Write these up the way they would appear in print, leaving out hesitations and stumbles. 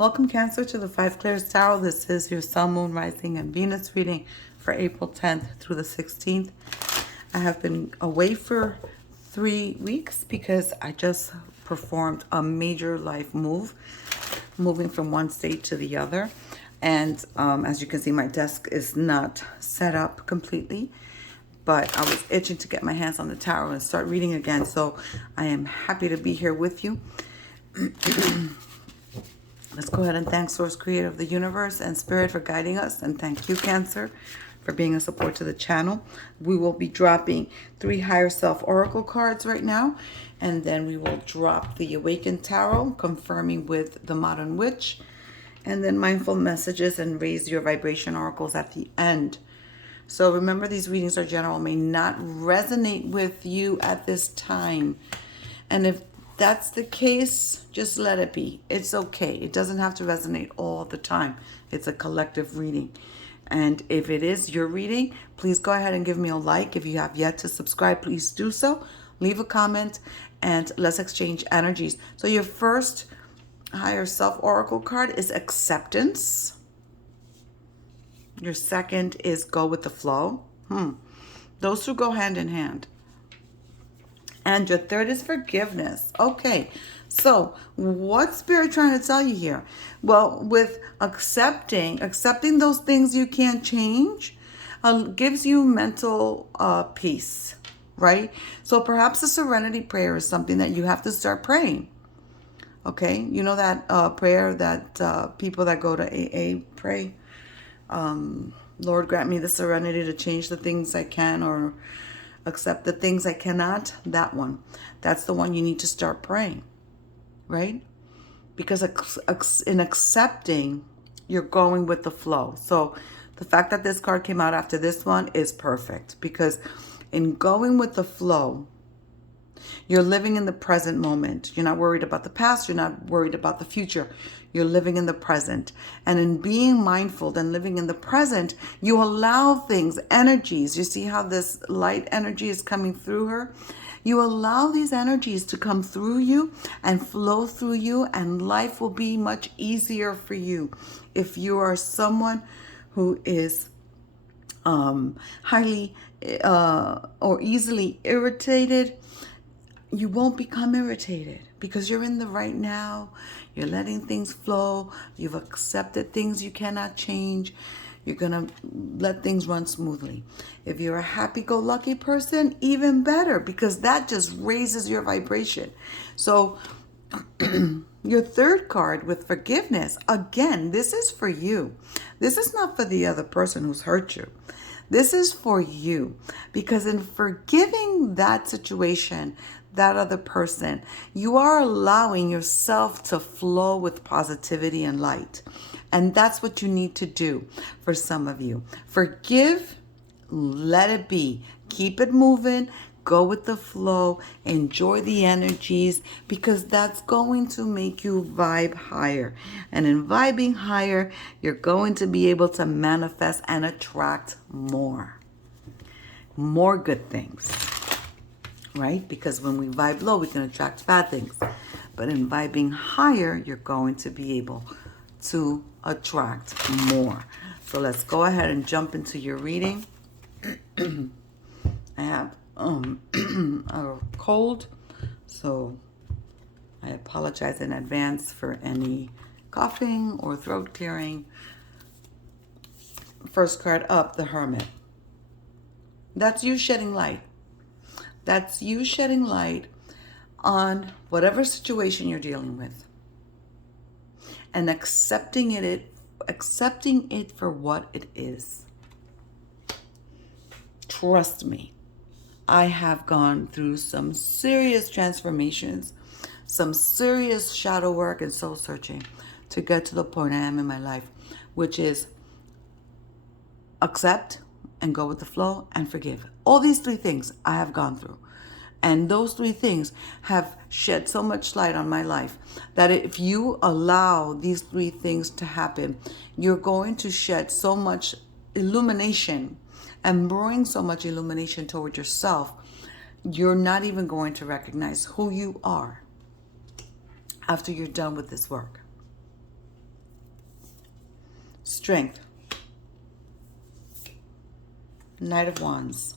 Welcome, Cancer, to the Five Clairs Tarot. This is your Sun, Moon, Rising, and Venus reading for April 10th through the 16th. I have been away for 3 weeks because I just performed a major life move, moving from one state to the other. And as you can see, my desk is not set up completely, but I was itching to get my hands on the tarot and start reading again. So I am happy to be here with you. Let's go ahead and thank Source Creator of the Universe and Spirit for guiding us. And thank you, Cancer, for being a support to the channel. We will be dropping 3 Higher Self Oracle cards right now. And then we will drop the Awakened Tarot, confirming with the Modern Witch. And then Mindful Messages and Raise Your Vibration Oracles at the end. So remember, these readings are general, may not resonate with you at this time. And if that's the case, just let it be. It's okay. It doesn't have to resonate all the time. It's a collective reading. And if it is your reading, please go ahead and give me a like. If you have yet to subscribe, please do so. Leave a comment and let's exchange energies. So your first Higher Self Oracle card is Acceptance. Your second is Go with the Flow. Those two go hand in hand. And your third is Forgiveness. Okay, so what's Spirit trying to tell you here? Well, with accepting those things you can't change, gives you mental peace, right? So perhaps the Serenity Prayer is something that you have to start praying. Okay, you know that prayer that people that go to AA pray? Lord, grant me the serenity to change the things I can, or accept the things I cannot. That one. That's the one you need to start praying, right? Because in accepting, you're going with the flow. So the fact that this card came out after this one is perfect, because in going with the flow, you're living in the present moment. You're not worried about the past. You're not worried about the future. You're living in the present. And in being mindful and living in the present, you allow things, energies. You see how this light energy is coming through her? You allow these energies to come through you and flow through you, and life will be much easier for you. If you are someone who is highly or easily irritated, you won't become irritated because you're in the right now. You're letting things flow. You've accepted things you cannot change. You're going to let things run smoothly. If you're a happy-go-lucky person, even better, because that just raises your vibration. So your third card with Forgiveness, again, this is for you. This is not for the other person who's hurt you. This is for you, because in forgiving that situation, that other person, you are allowing yourself to flow with positivity and light. And that's what you need to do for some of you. Forgive, let it be. Keep it moving. Go with the flow. Enjoy the energies, because that's going to make you vibe higher. And in vibing higher, you're going to be able to manifest and attract more good things. Right? Because when we vibe low, we can attract bad things. But in vibing higher, you're going to be able to attract more. So let's go ahead and jump into your reading. I have a cold, so I apologize in advance for any coughing or throat clearing. First card up, the Hermit. That's you shedding light. That's you shedding light on whatever situation you're dealing with, and accepting it for what it is. Trust me, I have gone through some serious transformations, some serious shadow work and soul searching to get to the point I am in my life, which is accept and go with the flow and forgive. All these 3 things I have gone through. And those 3 things have shed so much light on my life that if you allow these 3 things to happen, you're going to shed so much illumination and bring so much illumination toward yourself, you're not even going to recognize who you are after you're done with this work. Strength. Knight of Wands.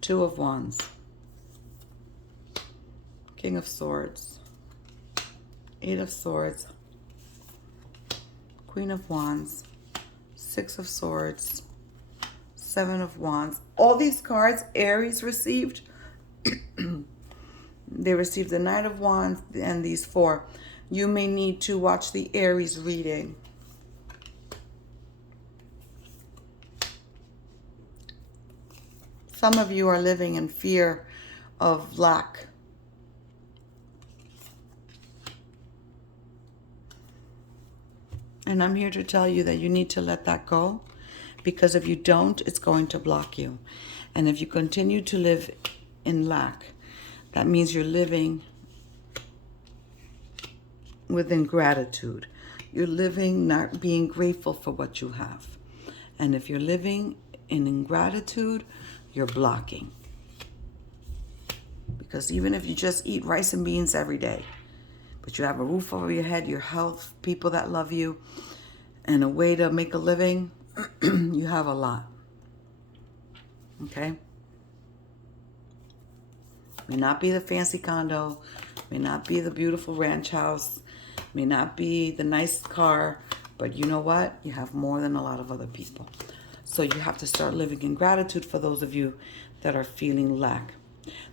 Two of Wands. King of Swords. Eight of Swords. Queen of Wands. Six of Swords. Seven of Wands. All these cards Aries received. They received the Knight of Wands and these four. You may need to watch the Aries reading. Some of you are living in fear of lack. And I'm here to tell you that you need to let that go, because if you don't, it's going to block you. And if you continue to live in lack, that means you're living with ingratitude. You're living not being grateful for what you have. And if you're living in ingratitude, you're blocking. Because even if you just eat rice and beans every day, but you have a roof over your head, your health, people that love you, and a way to make a living, you have a lot. Okay? May not be the fancy condo, may not be the beautiful ranch house, may not be the nice car, but you know what? You have more than a lot of other people. So you have to start living in gratitude for those of you that are feeling lack.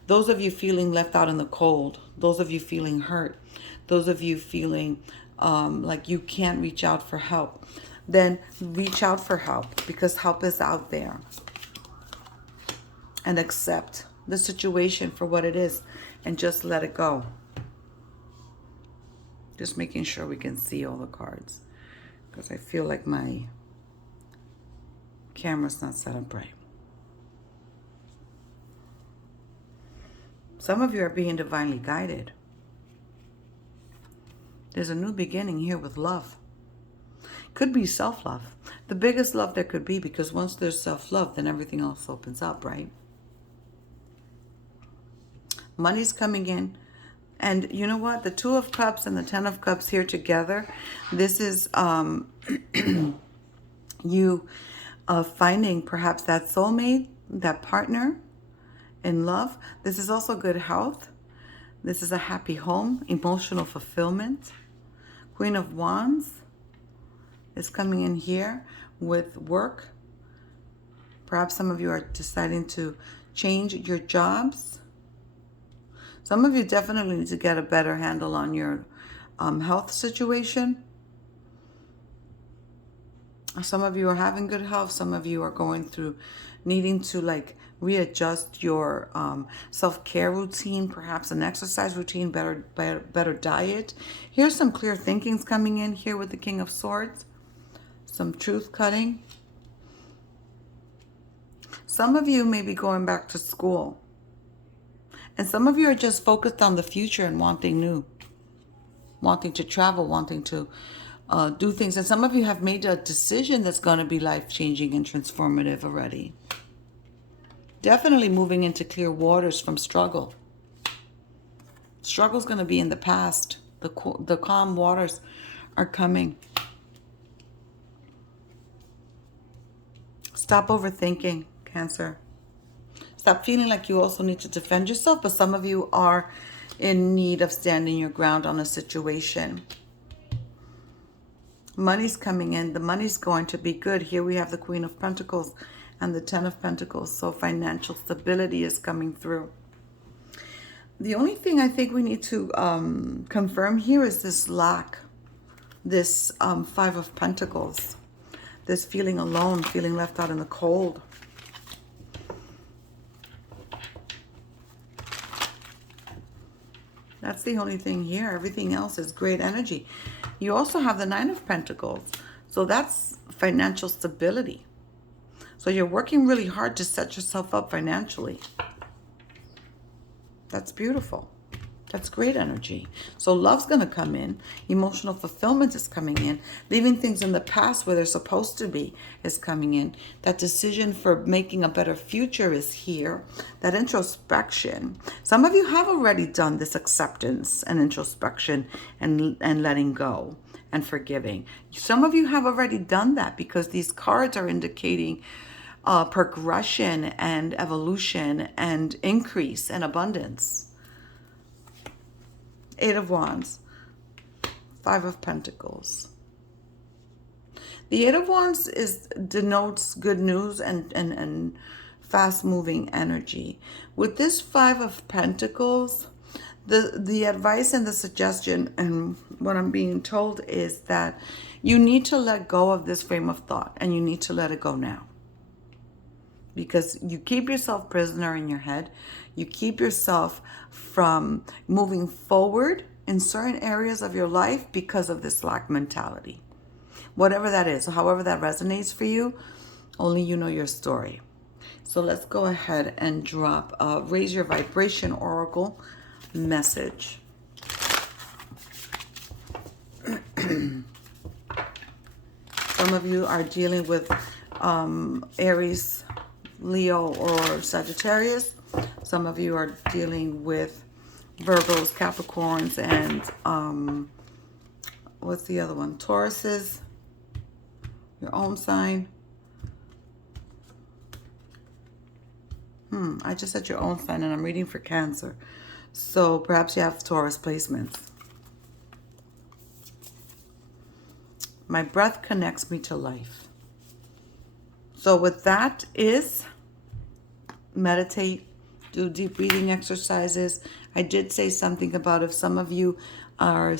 Those of you feeling left out in the cold, those of you feeling hurt, those of you feeling like you can't reach out for help, then reach out for help, because help is out there. And accept the situation for what it is and just let it go. Just making sure we can see all the cards, because I feel like my camera's not set up right. Some of you are being divinely guided. There's a new beginning here with love. Could be self-love. The biggest love there could be, because once there's self-love, then everything else opens up, right? Money's coming in. And you know what? The Two of Cups and the Ten of Cups here together, this is you finding perhaps that soulmate, that partner in love. This is also good health. This is a happy home, emotional fulfillment. Queen of Wands is coming in here with work. Perhaps some of you are deciding to change your jobs. Some of you definitely need to get a better handle on your health situation. Some of you are having good health. Some of you are going through needing to like readjust your self-care routine, perhaps an exercise routine, better diet. Here's some clear thinkings coming in here with the King of Swords. Some truth cutting. Some of you may be going back to school. And some of you are just focused on the future and wanting new. Wanting to travel, wanting to do things. And some of you have made a decision that's going to be life-changing and transformative already. Definitely moving into clear waters from struggle. Struggle's going to be in the past. The calm waters are coming. Stop overthinking, Cancer. Stop feeling like you also need to defend yourself, but some of you are in need of standing your ground on a situation. Money's coming in. The money's going to be good. Here we have the Queen of Pentacles and the Ten of Pentacles. So financial stability is coming through. The only thing I think we need to confirm here is this lack. This Five of Pentacles. This feeling alone, feeling left out in the cold. That's the only thing here. Everything else is great energy. You also have the Nine of Pentacles. So that's financial stability. So you're working really hard to set yourself up financially. That's beautiful. That's great energy. So love's going to come in. Emotional fulfillment is coming in. Leaving things in the past where they're supposed to be is coming in. That decision for making a better future is here. That introspection. Some of you have already done this acceptance and introspection and letting go and forgiving. Some of you have already done that because these cards are indicating progression and evolution and increase and abundance. Eight of Wands, Five of Pentacles. The Eight of Wands denotes good news and fast-moving energy. With this Five of Pentacles, the advice and the suggestion and what I'm being told is that you need to let go of this frame of thought and you need to let it go now. Because you keep yourself prisoner in your head. You keep yourself from moving forward in certain areas of your life because of this lack mentality. Whatever that is, however that resonates for you, only you know your story. So let's go ahead and drop Raise Your Vibration Oracle message. Some of you are dealing with Aries, Leo, or Sagittarius. Some of you are dealing with Virgos, Capricorns, and what's the other one? Tauruses, your own sign. I just said your own sign, and I'm reading for Cancer. So perhaps you have Taurus placements. My breath connects me to life. So with that is meditate, do deep breathing exercises. I did say something about if some of you are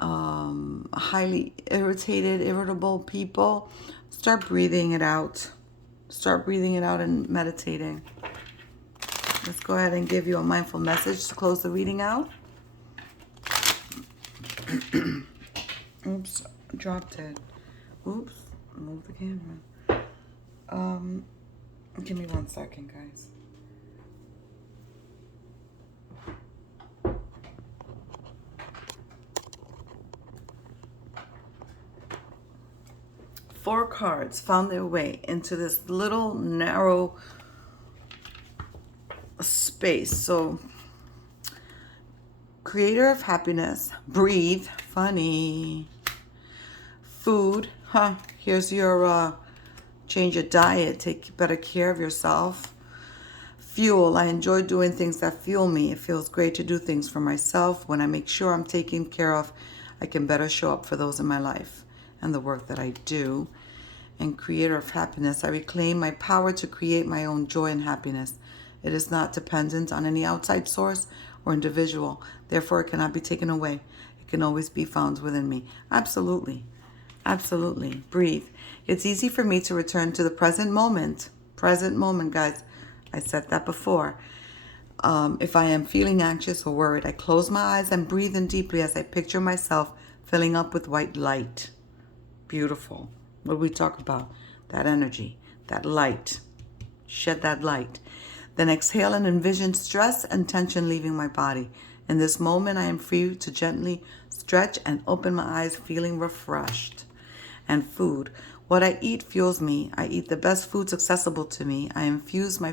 highly irritable people, start breathing it out. Start breathing it out and meditating. Let's go ahead and give you a mindful message to close the reading out. Oops, dropped it. Oops, move the camera. Give me 1 second, guys. Four cards found their way into this little narrow space. So, creator of happiness, breathe, funny, food, here's your change your diet, take better care of yourself. Fuel, I enjoy doing things that fuel me. It feels great to do things for myself. When I make sure I'm taken care of, I can better show up for those in my life and the work that I do. And creator of happiness, I reclaim my power to create my own joy and happiness. It is not dependent on any outside source or individual. Therefore, it cannot be taken away. It can always be found within me. Absolutely. Absolutely. Breathe. It's easy for me to return to the present moment. Present moment, guys. I said that before. If I am feeling anxious or worried, I close my eyes and breathe in deeply as I picture myself filling up with white light. Beautiful. What do we talk about? That energy, that light. Shed that light. Then exhale and envision stress and tension leaving my body. In this moment, I am free to gently stretch and open my eyes, feeling refreshed. And food. What I eat fuels me. I eat the best foods accessible to me. I infuse my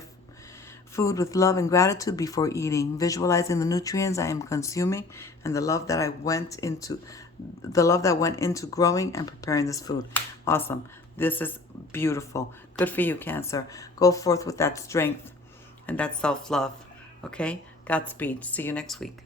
food with love and gratitude before eating, visualizing the nutrients I am consuming and the love that went into growing and preparing this food. Awesome. This is beautiful. Good for you, Cancer. Go forth with that strength and that self-love. Okay? Godspeed. See you next week.